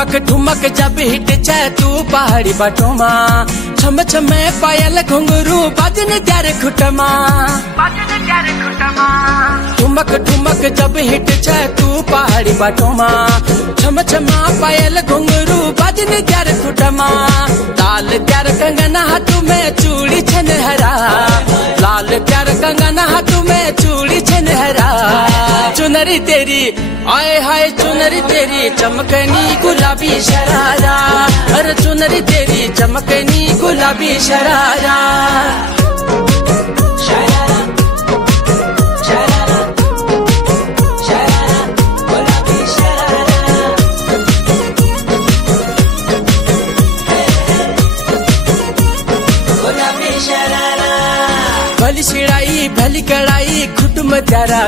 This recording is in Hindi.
ठुमक ठुमक जब हिट जाए तू पहाड़ी बाटोमा, छम छमे पायल घुंघरू बाजन त्यारे खुटमा। ठुमक ठुमक जब हिट जाए तू पहाड़ी बाटोमा, छम छमा पायल घुंघरू बाजन त्यारे खुटमा। लाल त्यार कंगना हाथ में चूड़ी छनहरा, लाल त्यार कंगना हाथ में चूड़ी छनहरा। चुनरी तेरी आए हाय चुनरी तेरी चमकनी गुलाबी शरारा, अरे चुनरी तेरी चमकनी गुलाबी शरारा। भली शिड़ाई भली कड़ाई खुद में त्यारा